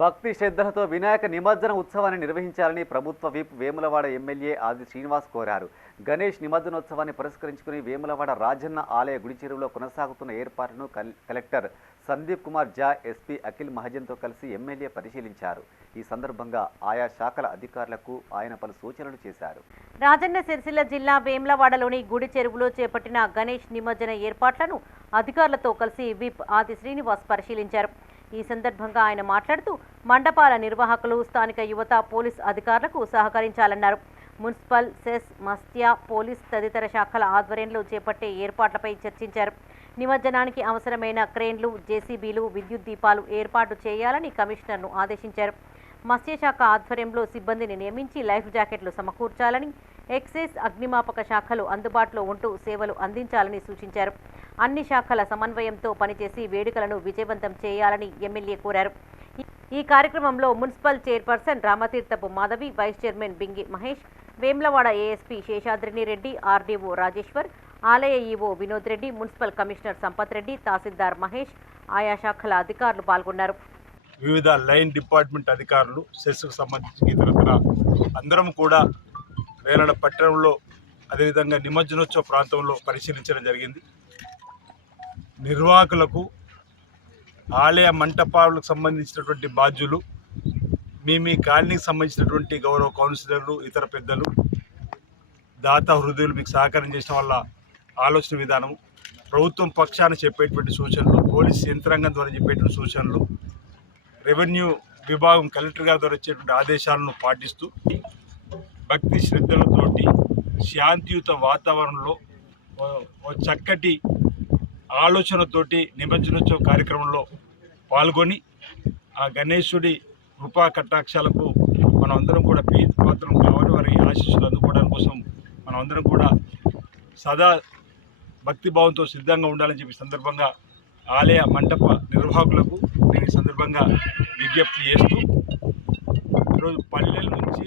భక్తి శ్రద్ధలతో వినాయక నిమజ్జన ఉత్సవాన్ని నిర్వహించాలని ప్రభుత్వ విప్ వేములవాడ ఎమ్మెల్యే ఆది శ్రీనివాస్ కోరారు. గణేష్ నిమజ్జనోత్సవాన్ని పురస్కరించుకుని వేములవాడ రాజన్న ఆలయ గుడి చెరువులో కొనసాగుతున్న ఏర్పాట్లను కల్- కలెక్టర్ సందీప్ కుమార్ జా ఎస్పీ అఖిల్ మహజన్తో కలిసి ఎమ్మెల్యే పరిశీలించారు. ఈ సందర్భంగా ఆయా శాఖల అధికారులకు ఆయన పలు సూచనలు చేశారు. రాజన్న సిరిసిల్ల జిల్లా వేములవాడలోని గుడి చెరువులో చేపట్టిన గణేష్ నిమజ్జన ఏర్పాట్లను అధికారులతో కలిసి విప్ ఆది శ్రీనివాస్ పరిశీలించారు. ఈ సందర్భంగా ఆయన మాట్లాడుతూ మండపాల నిర్వాహకులు స్థానిక యువత పోలీస్ అధికారులకు సహకరించాలన్నారు. మున్సిపల్ సెస్ మస్త్యా పోలీస్ తదితర శాఖల ఆధ్వర్యంలో చేపట్టే ఏర్పాట్లపై చర్చించారు. నిమజ్జనానికి అవసరమైన క్రేన్లు జేసీబీలు విద్యుత్ దీపాలు ఏర్పాటు చేయాలని కమిషనర్ను ఆదేశించారు. మత్స్యశాఖ ఆధ్వర్యంలో సిబ్బందిని నియమించి లైఫ్ జాకెట్లు సమకూర్చాలని ఎక్సైజ్ అగ్నిమాపక శాఖలు అందుబాటులో ఉంటూ సేవలు అందించాలని సూచించారు. అన్ని శాఖల సమన్వయంతో పనిచేసి వేడుకలను విజయవంతం చేయాలని ఎమ్మెల్యే కోరారు. ఈ- ఈ కార్యక్రమంలో municipal chairperson Ramatheerthapu Madhavi vice chairman Bingi Mahesh Vemulawada ASP Seshadrini Reddy RDO Rajeshwar ఆలయ EO Vinod Reddy municipal commissioner Sampath Reddy తహసీల్దార్ మహేష్ ఆయా శాఖల అధికారులు పాల్గొన్నారు. వివిధ లైన్ డిపార్ట్మెంట్ అధికారులు సెస్కు సంబంధించి ఇతరత్ర అందరం కూడా వేలాడ పట్టణంలో అదేవిధంగా నిమజ్జనోత్సవ ప్రాంతంలో పరిశీలించడం జరిగింది. నిర్వాహకులకు ఆలయ మంటపాలకు సంబంధించినటువంటి బాధ్యులు మీ మీ కాలనీకి సంబంధించినటువంటి గౌరవ కౌన్సిలర్లు ఇతర పెద్దలు దాత హృదయులు మీకు సహకారం చేసిన వల్ల ఆలోచన విధానం ప్రభుత్వం పక్షాన చెప్పేటువంటి సూచనలు పోలీస్ యంత్రాంగం ద్వారా చెప్పేటువంటి సూచనలు రెవెన్యూ విభాగం కలెక్టర్ గారి ద్వారా వచ్చేటువంటి ఆదేశాలను పాటిస్తూ భక్తి శ్రద్ధలతోటి శాంతియుత వాతావరణంలో చక్కటి ఆలోచనతోటి నిమజ్జనోత్సవ కార్యక్రమంలో పాల్గొని ఆ గణేశుడి కృపా కటాక్షాలకు మనం అందరం కూడా ప్రీతి పాత్రం కావాలి వారి ఆశీస్సులు అందుకోవడానికి కోసం మనం అందరం కూడా సదా భక్తిభావంతో సిద్ధంగా ఉండాలని చెప్పి సందర్భంగా ఆలయ మంటప నిర్వాహకులకు నేను సందర్భంగా విజ్ఞప్తి చేస్తూ ఈరోజు పల్లెల నుంచి